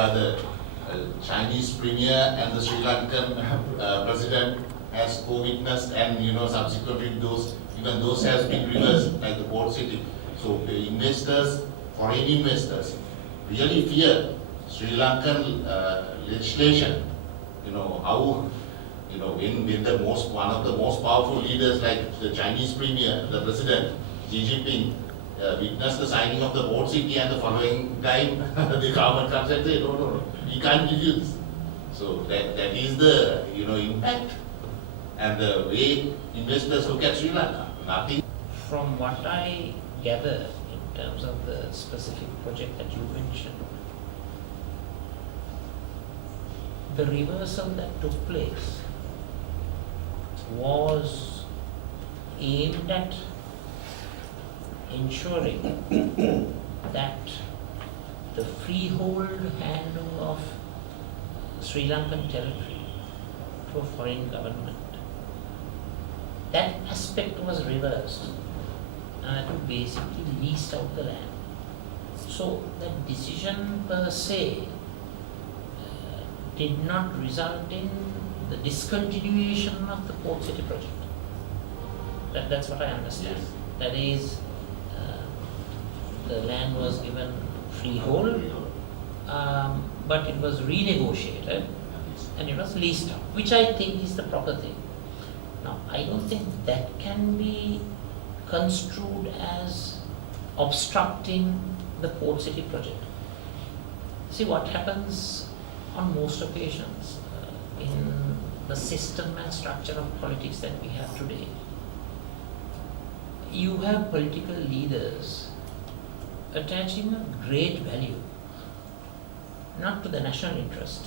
where the Chinese premier and the Sri Lankan president has co-witnessed, and subsequently even those has been reversed, like the port city. So the investors, foreign investors, really fear Sri Lankan legislation. How when one of the most powerful leaders like the Chinese premier, the president Xi Jinping, witnessed the signing of the port city, and the following time the government comes and say, no, we can't give you this. So that is the impact and the way investors look at Sri Lanka. Nothing. From what I gather in terms of the specific project that you mentioned, the reversal that took place was aimed at ensuring that the freehold handle of Sri Lankan territory to a foreign government, that aspect was reversed and it basically leased out the land. So that decision per se did not result in the discontinuation of the port city project. That's what I understand. Yes. That is, the land was given freehold, but it was renegotiated and it was leased out, which I think is the proper thing. Now, I don't think that can be construed as obstructing the port city project. See, what happens on most occasions in the system and structure of politics that we have today, you have political leaders attaching a great value not to the national interest,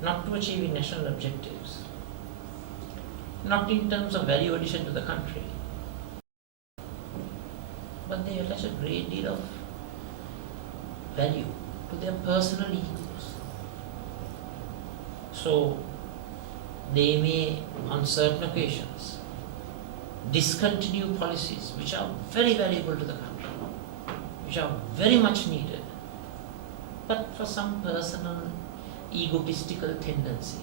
not to achieving national objectives, not in terms of value addition to the country, but they attach a great deal of value to their personal egos. So they may, on certain occasions, discontinue policies which are very valuable to the country, which are very much needed, but for some personal egotistical tendency,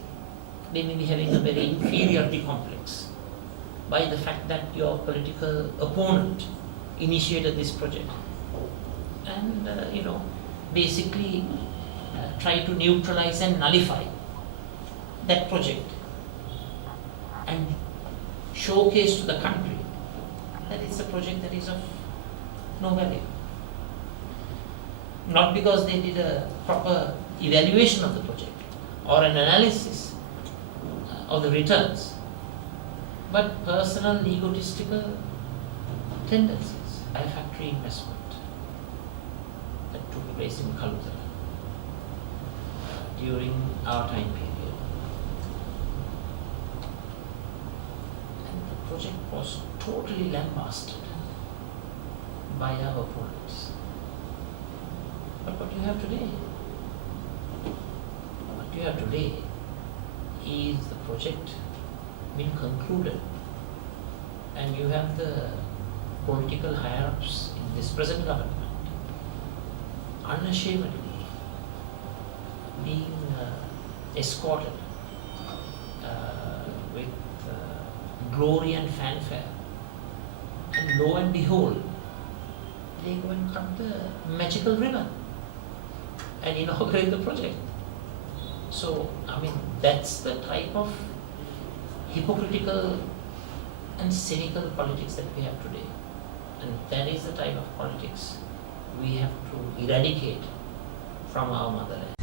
they may be having a very inferiority complex by the fact that your political opponent initiated this project, and basically try to neutralize and nullify that project and showcase to the country that it's a project that is of no value. Not because they did a proper evaluation of the project or an analysis of the returns, but personal egotistical tendencies. A factory investment that took place in Kalutara during our time period. And the project was totally lambasted by our opponents. But what you have today? What you have today is the project being concluded, and you have the political higher-ups in this present government unashamedly being escorted with glory and fanfare, and lo and behold, they go and cut the magical ribbon and inaugurate the project. So, that's the type of hypocritical and cynical politics that we have today. And that is the type of politics we have to eradicate from our motherland.